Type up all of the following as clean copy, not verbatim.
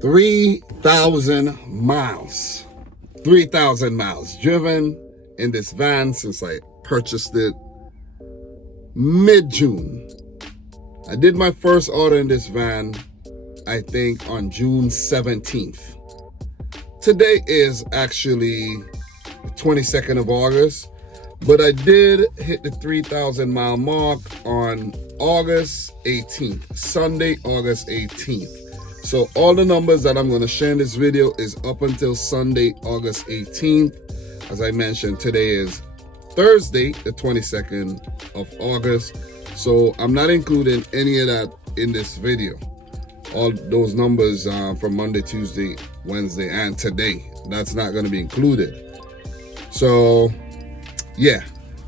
3,000 miles. 3,000 miles driven in this van since I purchased it mid-June. I did my first order in this van, I think, on June 17th. Today is actually the 22nd of August, but I did hit the 3,000 mile mark on August 18th, Sunday, August 18th. So all the numbers that I'm going to share in this video is up until Sunday, August 18th. As I mentioned, today is Thursday, the 22nd of August. So I'm not including any of that in this video. All those numbers from Monday, Tuesday, Wednesday, and today, that's not going to be included. So yeah.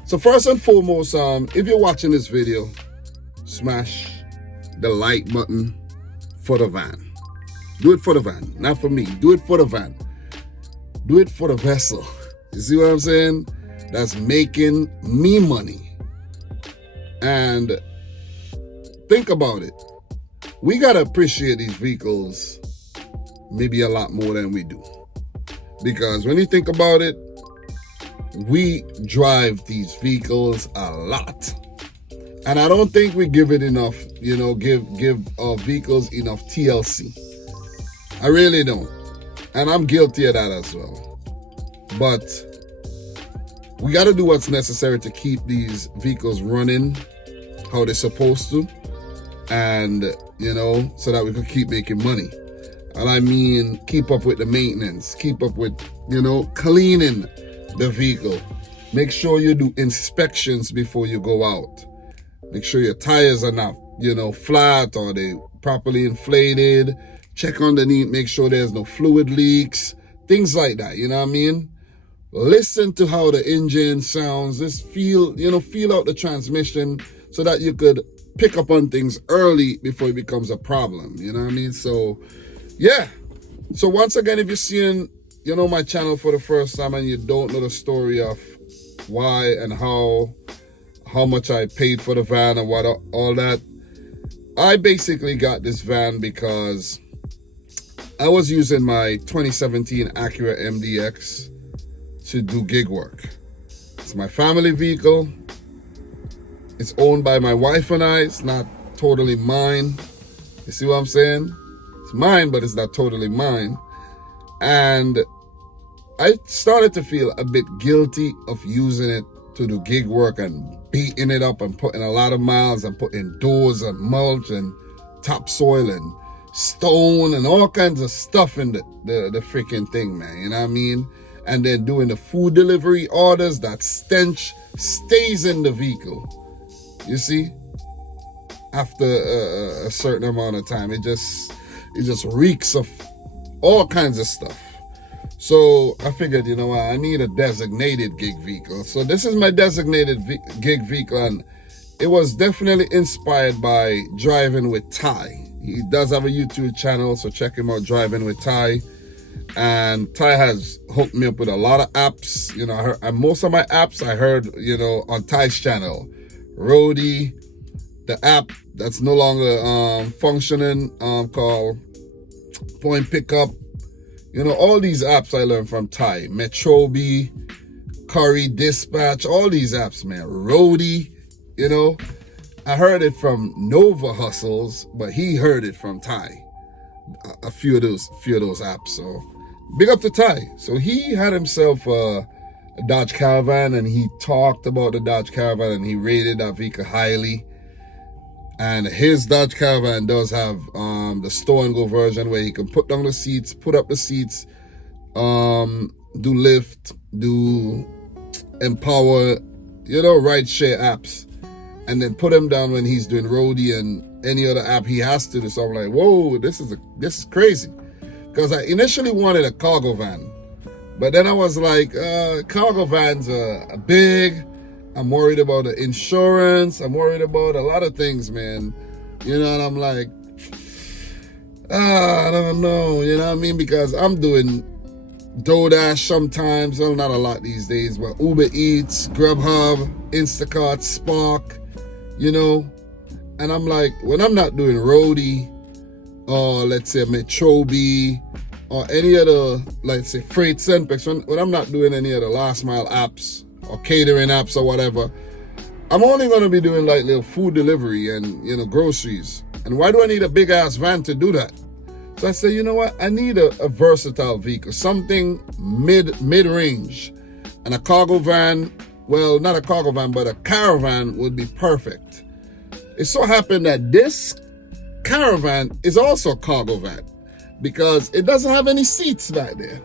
So first and foremost, if you're watching this video, smash the like button for the van. Do it for the van, not for me. Do it for the van. Do it for the vessel. You see what I'm saying? That's making me money. And think about it. We got to appreciate these vehicles maybe a lot more than we do. Because when you think about it, we drive these vehicles a lot. And I don't think we give it enough, give our vehicles enough TLC. I really don't. And I'm guilty of that as well. But we got to do what's necessary to keep these vehicles running how they're supposed to. And, so that we can keep making money. And I mean, keep up with the maintenance, keep up with, cleaning the vehicle. Make sure you do inspections before you go out. Make sure your tires are not, flat or they properly inflated. Check underneath, make sure there's no fluid leaks, things like that, you know what I mean? Listen to how the engine sounds, just feel out the transmission so that you could pick up on things early before it becomes a problem, you know what I mean? So, yeah. So once again, if you're seeing, my channel for the first time and you don't know the story of why and how much I paid for the van and what all that, I basically got this van because I was using my 2017 Acura MDX to do gig work. It's my family vehicle. It's owned by my wife and I. It's not totally mine. You see what I'm saying? It's mine, but it's not totally mine. And I started to feel a bit guilty of using it to do gig work and beating it up and putting a lot of miles and putting doors and mulch and topsoil and stone and all kinds of stuff in the freaking thing, man. You know what I mean? And then doing the food delivery orders, that stench stays in the vehicle. You see? After a certain amount of time, it just reeks of all kinds of stuff. So I figured, I need a designated gig vehicle. So this is my designated gig vehicle, and it was definitely inspired by Driving with Ty. He does have a YouTube channel, so check him out, Driving with Ty. And Ty has hooked me up with a lot of apps. And most of my apps I heard, on Ty's channel. Roadie, the app that's no longer functioning, called Point Pickup. All these apps I learned from Ty. Metrobi, Curry Dispatch, all these apps, man. Roadie, I heard it from Nova Hustles, but he heard it from Ty. A few of those apps. So big up to Ty. So he had himself a Dodge Caravan, and he talked about the Dodge Caravan, and he rated that vehicle highly. And his Dodge Caravan does have the store and go version where he can put down the seats, put up the seats, do Lyft, do Empower, ride share apps, and then put him down when he's doing Roadie and any other app he has to do. So I'm like, whoa, this is crazy. Because I initially wanted a cargo van, but then I was like, cargo vans are big. I'm worried about the insurance. I'm worried about a lot of things, man. And I'm like, I don't know, you know what I mean? Because I'm doing DoorDash sometimes, well, not a lot these days, but Uber Eats, Grubhub, Instacart, Spark, And I'm like, when I'm not doing Roadie, or let's say Metrobi, or any other, let's say Freight Centex, when I'm not doing any of the last mile apps or catering apps or whatever, I'm only going to be doing like little food delivery and, you know, groceries. And why do I need a big ass van to do that? So I said, you know what? I need a versatile vehicle, something mid-range. And a cargo van, well, not a cargo van, but a caravan would be perfect. It so happened that this caravan is also a cargo van because it doesn't have any seats back there.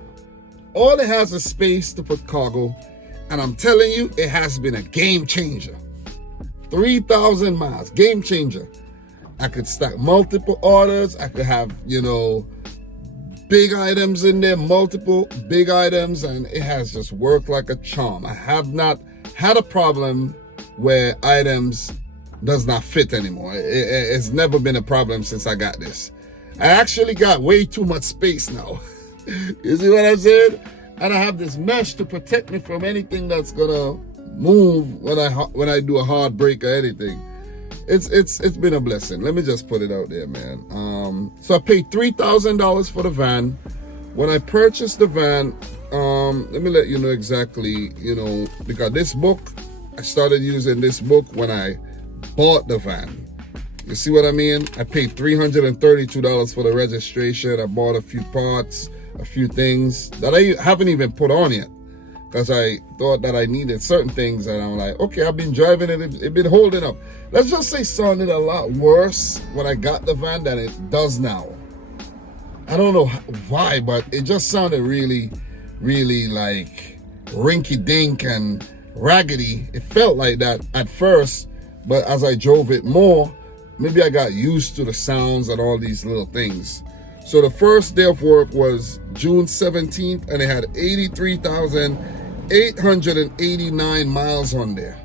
All it has is space to put cargo. And I'm telling you, it has been a game changer. 3,000 miles, game changer. I could stack multiple orders. I could have, you know, big items in there, multiple big items, and it has just worked like a charm. I have not had a problem where items does not fit anymore. It's never been a problem since I got this. I actually got way too much space now. You see what I'm saying? And I have this mesh to protect me from anything that's gonna move when I do a hard break or anything. It's been a blessing. Let me just put it out there, man. So I paid $3,000 for the van. When I purchased the van, let me let you know exactly, you know, because this book, I started using this book when I bought the van. You see what I mean? I paid $332 for the registration. I bought a few parts, a few things that I haven't even put on yet, because I thought that I needed certain things, and I'm like, okay, I've been driving it, it's been holding up. Let's just say it sounded a lot worse when I got the van than it does now. I don't know why, but it just sounded really, really like rinky-dink and raggedy. It felt like that at first, but as I drove it more, maybe I got used to the sounds and all these little things. So the first day of work was June 17th, and it had 83,889 miles on there.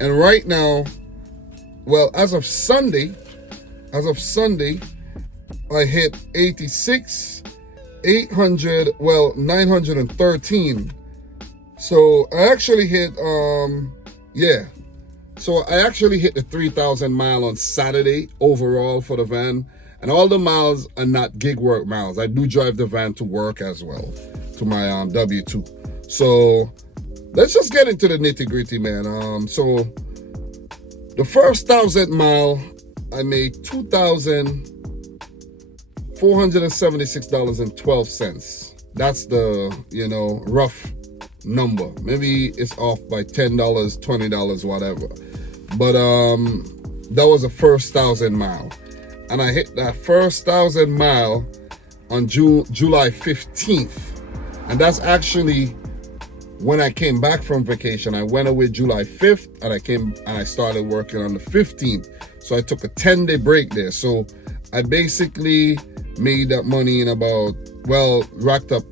And right now, well, as of Sunday, I hit 913. So I actually hit, So I actually hit the 3,000 mile on Saturday overall for the van. And all the miles are not gig work miles. I do drive the van to work as well, to my W-2. So let's just get into the nitty gritty, man. So the first 1,000 mile, I made $2,476.12. That's the, you know, rough number. Maybe it's off by $10, $20, whatever. But that was the first 1,000 mile. And I hit that first 1,000 mile on July 15th. And that's actually when I came back from vacation. I went away July 5th, and I started working on the 15th. So I took a 10-day break there. So I basically made that money in about, well, racked up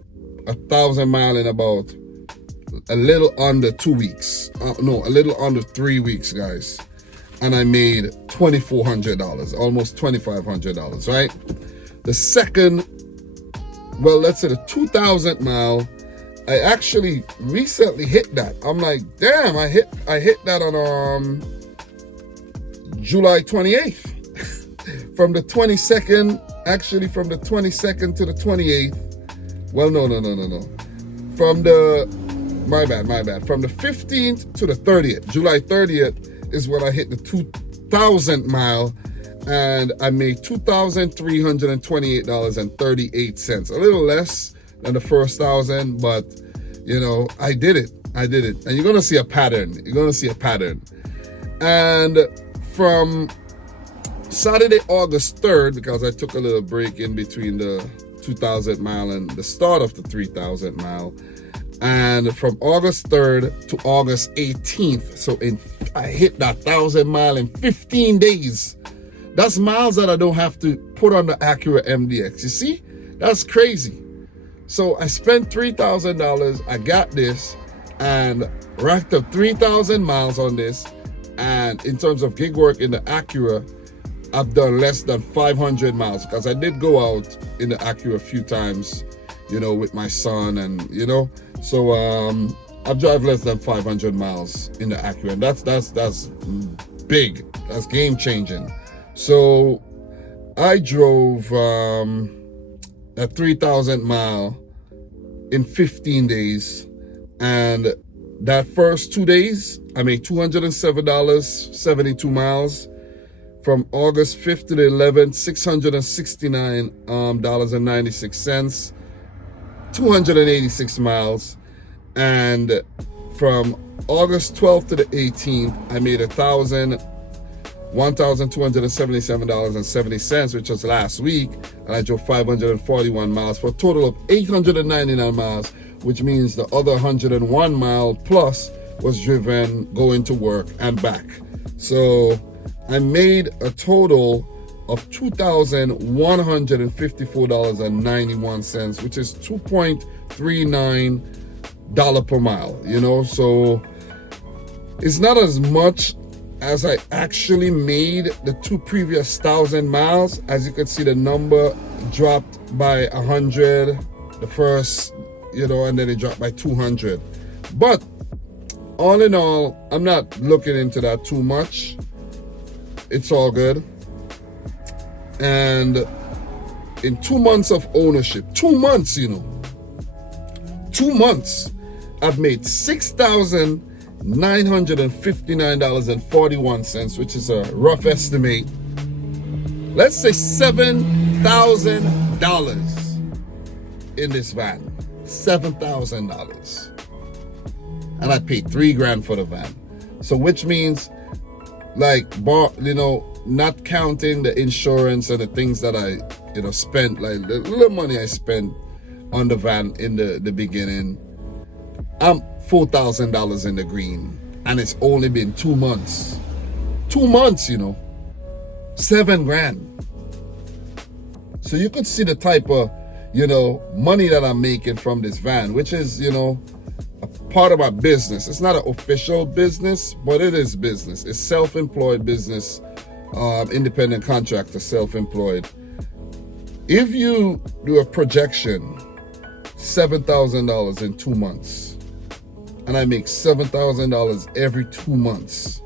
1,000 mile in about a little under 2 weeks. A little under 3 weeks, guys. And I made $2,400, almost $2,500, right? The second, well, let's say the 2,000 mile, I actually recently hit that. I'm like, damn, I hit that on July 28th. From the 22nd, actually from the 22nd to the 28th. Well, no. From the, my bad. From the 15th to the 30th, July 30th, is when I hit the 2,000 mile, and I made $2,328.38. A little less than the first 1,000, but you know, I did it. And you're gonna see a pattern. And from Saturday, August 3rd, because I took a little break in between the 2,000 mile and the start of the 3,000 mile. And from August 3rd to August 18th, so I hit that 1,000 mile in 15 days. That's miles that I don't have to put on the Acura MDX. You see? That's crazy. So I spent $3,000. I got this and racked up 3,000 miles on this. And in terms of gig work in the Acura, I've done less than 500 miles, because I did go out in the Acura a few times, you know, with my son, and you know. So I've driven less than 500 miles in the Acura, and that's big. That's game changing. So I drove a 3,000 mile in 15 days. And that first 2 days, I made $207, 72 miles. From August 5th to the 11th, $669.96, 286 miles. And from August 12th to the 18th, I made $1,277.70, which was last week, and I drove 541 miles for a total of 899 miles, which means the other 101 mile plus was driven going to work and back. So I made a total of $2,154.91, which is $2.39 per mile, you know. So it's not as much as I actually made the 2 previous 1,000 miles. As you can see, the number dropped by 100 the first, you know, and then it dropped by 200. But all in all, I'm not looking into that too much. It's all good. And in 2 months of ownership, 2 months, you know, 2 months, I've made $6,959.41, which is a rough estimate. Let's say $7,000 in this van. $7,000. And I paid $3,000 for the van. So which means, like, you know, not counting the insurance and the things that I, you know, spent, like the little money I spent on the van in the beginning, I'm $4,000 in the green. And it's only been 2 months. 2 months, you know. $7,000. So you could see the type of, you know, money that I'm making from this van, which is, you know, a part of my business. It's not an official business, but it is business. It's self-employed business, independent contractor, self-employed. If you do a projection, $7,000 in 2 months, and I make $7,000 every 2 months,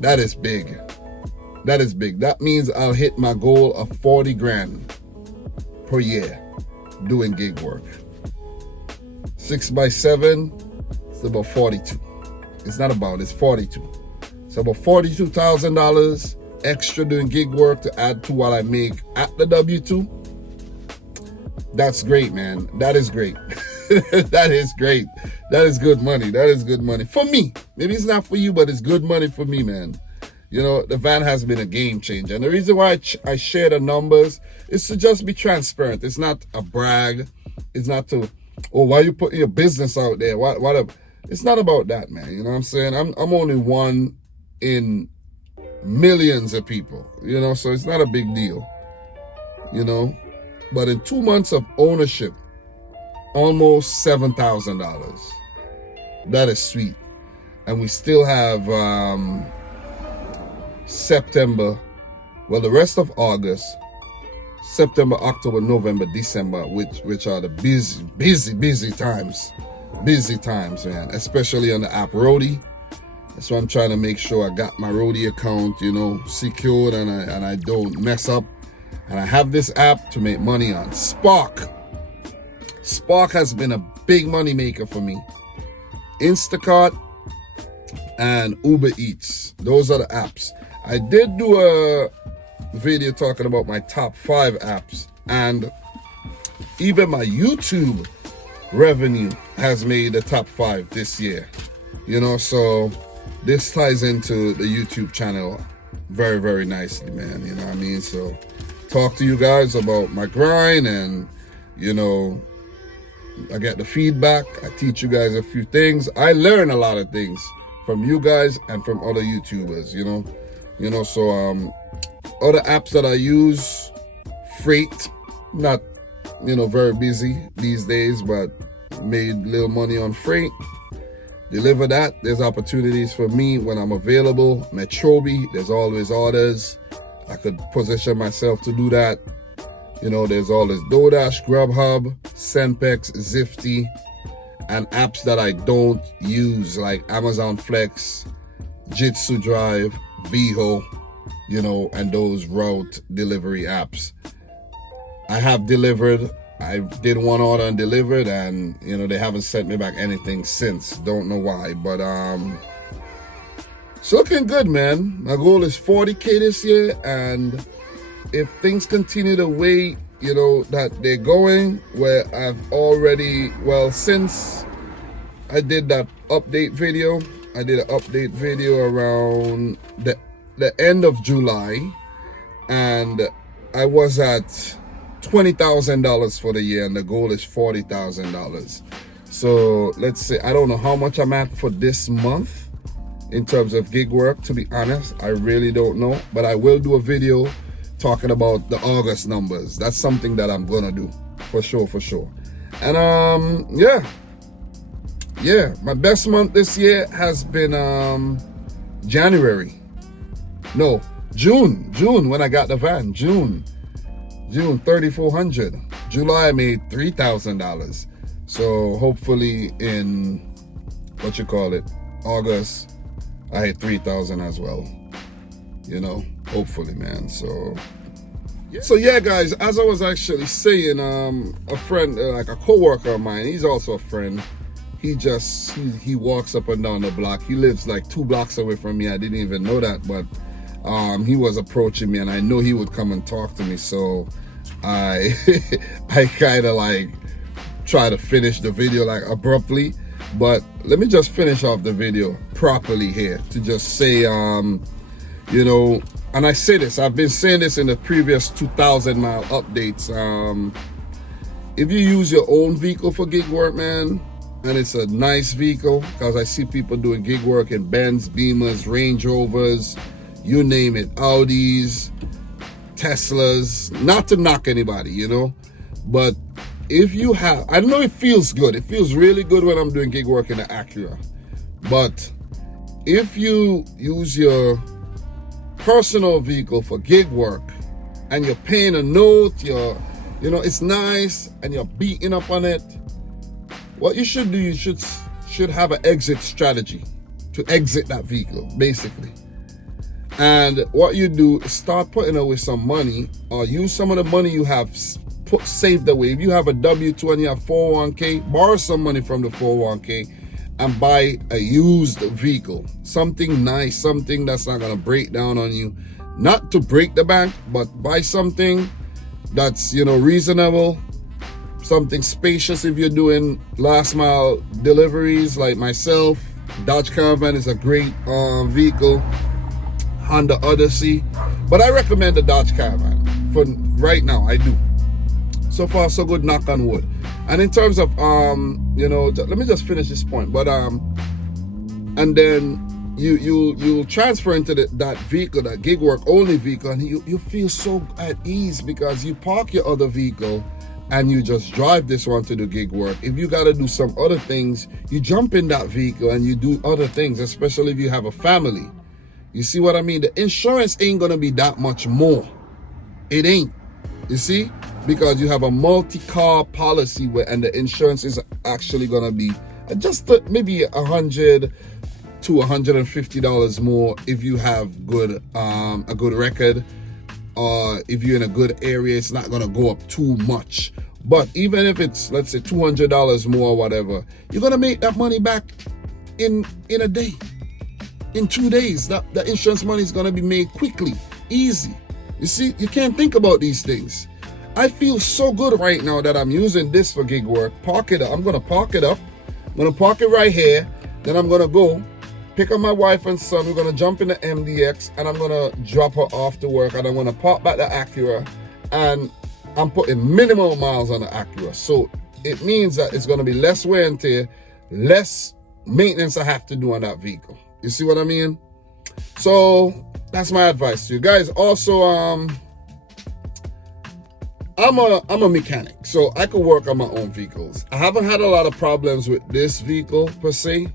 that is big. That is big. That means I'll hit my goal of $40,000 per year doing gig work. 6 by 7, it's about 42. It's not about, it's 42. It's about $42,000 extra doing gig work to add to what I make at the W-2. That's great, man. That is great. That is great. That is good money. That is good money for me. Maybe it's not for you, but it's good money for me, man. You know, the van has been a game changer. And the reason why I share the numbers is to just be transparent. It's not a brag. It's not to, oh, why you putting your business out there? Whatever. It's not about that, man. You know what I'm saying? I'm only one in millions of people, you know, so it's not a big deal, you know. But in 2 months of ownership, almost $7,000. That is sweet. And we still have September, well, the rest of August, September, October, November, December, which are the busy times. Busy times, man, especially on the app Roadie. So I'm trying to make sure I got my Roadie account, you know, secured, and I don't mess up. And I have this app to make money on. Spark. Spark has been a big money maker for me. Instacart and Uber Eats. Those are the apps. I did do a video talking about my top 5 apps, and even my YouTube revenue has made the top 5 this year. You know, so this ties into the YouTube channel very, very nicely, man. You know what I mean? So talk to you guys about my grind, and, you know, I get the feedback. I teach you guys a few things. I learn a lot of things from you guys and from other YouTubers, you know. So other apps that I use, Freight, not, you know, very busy these days, but made little money on Freight. Deliver that. There's opportunities for me when I'm available. Metrobi, there's always orders. I could position myself to do that. You know, there's all this DoorDash, Grubhub, Senpex, Zifty, and apps that I don't use, like Amazon Flex, Jitsu Drive, Viho. and those route delivery apps. I have delivered. I did one order and delivered, and they haven't sent me back anything since. Don't know why, but it's looking good, man. My goal is 40K this year, and if things continue the way that they're going, where I've already, since I did that update video, I did an update video around the end of July, and I was at $20,000 for the year, and the goal is $40,000. So let's say, I don't know how much I'm at for this month in terms of gig work, to be honest. I really don't know, but I will do a video talking about the August numbers. That's something that I'm gonna do for sure. And my best month this year has been June, when I got the van. June $3,400. July I made $3,000. So hopefully in August I hit 3,000 as well. Hopefully, man. So yeah, guys, as I was actually saying, a friend, like a co-worker of mine, he's also a friend. He walks up and down the block. He lives like 2 blocks away from me. I didn't even know that, but he was approaching me, and I know he would come and talk to me. So I kind of like try to finish the video like abruptly, but let me just finish off the video properly here to just say, and I say this, I've been saying this in the previous 2,000 mile updates. If you use your own vehicle for gig work, man, and it's a nice vehicle, because I see people doing gig work in Benz, Beamers, Range Rovers, you name it, Audis, Teslas, not to knock anybody, but if you have, I know it feels good. It feels really good when I'm doing gig work in an Acura, but if you use your personal vehicle for gig work and you're paying a note, it's nice, and you're beating up on it, what you should do, you should have an exit strategy to exit that vehicle, basically. And what you do is start putting away some money, or use some of the money you have saved away. If you have a W-2 and you have 401k, borrow some money from the 401k and buy a used vehicle. Something nice, something that's not gonna break down on you. Not to break the bank, but buy something that's, reasonable, something spacious if you're doing last mile deliveries like myself. Dodge Caravan is a great vehicle. Honda Odyssey, but I recommend the Dodge Caravan for right now. I do. So far so good, knock on wood. And in terms of let me just finish this point, but and then you'll transfer into that vehicle, that gig work only vehicle, and you feel so at ease, because you park your other vehicle and you just drive this one to do gig work. If you got to do some other things, you jump in that vehicle and you do other things, especially if you have a family. You see what I mean? The insurance ain't gonna be that much more. It ain't. You see? Because you have a multi-car policy and the insurance is actually gonna be just maybe $100 to $150 more if you have a good record, or if you're in a good area. It's not gonna go up too much. But even if it's, let's say, $200 more or whatever, you're gonna make that money back in a day. In 2 days, the insurance money is gonna be made quickly, easy. You see, you can't think about these things. I feel so good right now that I'm using this for gig work. Park it up. I'm gonna park it up. I'm gonna park it right here. Then I'm gonna go pick up my wife and son. We're gonna jump in the MDX, and I'm gonna drop her off to work, and I'm gonna park back the Acura, and I'm putting minimal miles on the Acura. So it means that it's gonna be less wear and tear, less maintenance I have to do on that vehicle. You see what I mean? So that's my advice to you guys. Also, I'm a mechanic, so I can work on my own vehicles. I haven't had a lot of problems with this vehicle per se.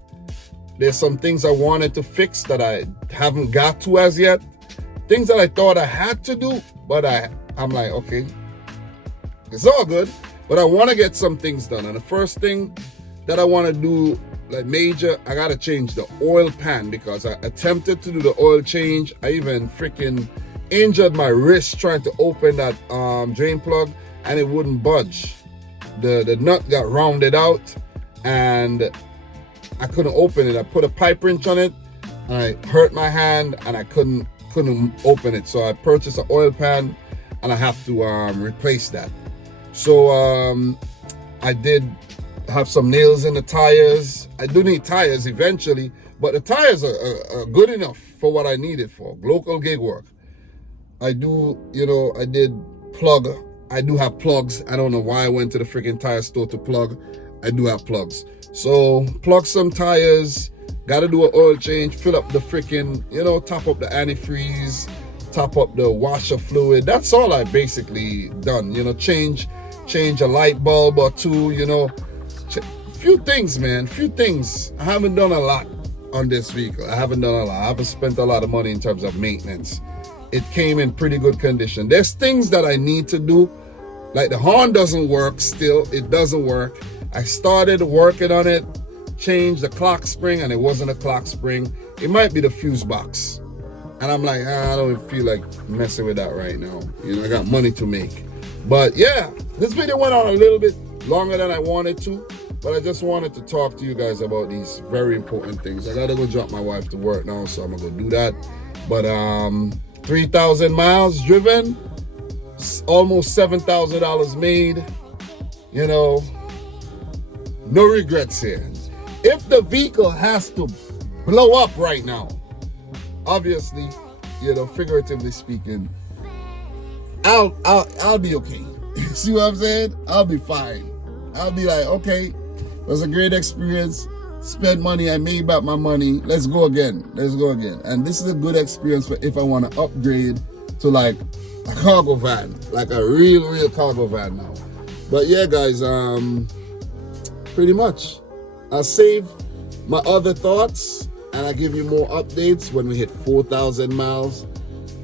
There's some things I wanted to fix that I haven't got to as yet. Things that I thought I had to do, but I'm like, okay, it's all good. But I want to get some things done. And the first thing that I want to do, like major, I gotta change the oil pan because I attempted to do the oil change. I even freaking injured my wrist trying to open that drain plug, and it wouldn't budge. The nut got rounded out and I couldn't open it. I put a pipe wrench on it and I hurt my hand and I couldn't open it. So I purchased an oil pan and I have to replace that. So I did have some nails in the tires. I do need tires eventually, but the tires are good enough for what I need it for. Local gig work. I do, I did plug. I do have plugs. I don't know why I went to the freaking tire store to plug. I do have plugs. So plug some tires. Got to do an oil change. Fill up the freaking, top up the antifreeze. Top up the washer fluid. That's all I basically done. Change a light bulb or two. Few things, man. Few things. I haven't done a lot on this vehicle. I haven't spent a lot of money in terms of maintenance. It came in pretty good condition. There's things that I need to do. Like the horn doesn't work still. It doesn't work. I started working on it, changed the clock spring, and it wasn't a clock spring. It might be the fuse box. And I'm like, I don't even feel like messing with that right now. I got money to make. But yeah, this video went on a little bit longer than I wanted to. But I just wanted to talk to you guys about these very important things. I gotta go drop my wife to work now, so I'm gonna go do that. But 3,000 miles driven, almost $7,000 made. No regrets here. If the vehicle has to blow up right now, obviously, figuratively speaking, I'll be okay. See what I'm saying? I'll be fine. I'll be like, okay, it was a great experience. Spent money, I made back my money. Let's go again. And this is a good experience for if I want to upgrade to like a cargo van, like a real cargo van now. But yeah, guys, pretty much I'll save my other thoughts and I'll give you more updates when we hit 4,000 miles,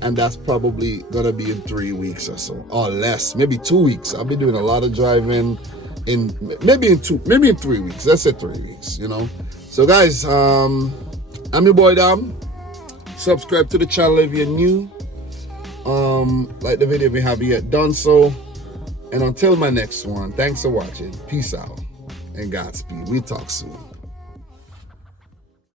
and that's probably gonna be in 3 weeks or so, or less, maybe 2 weeks. I'll be doing a lot of driving maybe in 3 weeks. Let's say 3 weeks. So guys, I'm your boy Dom. Subscribe to the channel if you're new. Like the video if you haven't yet done so. And until my next one, thanks for watching. Peace out and Godspeed. We talk soon.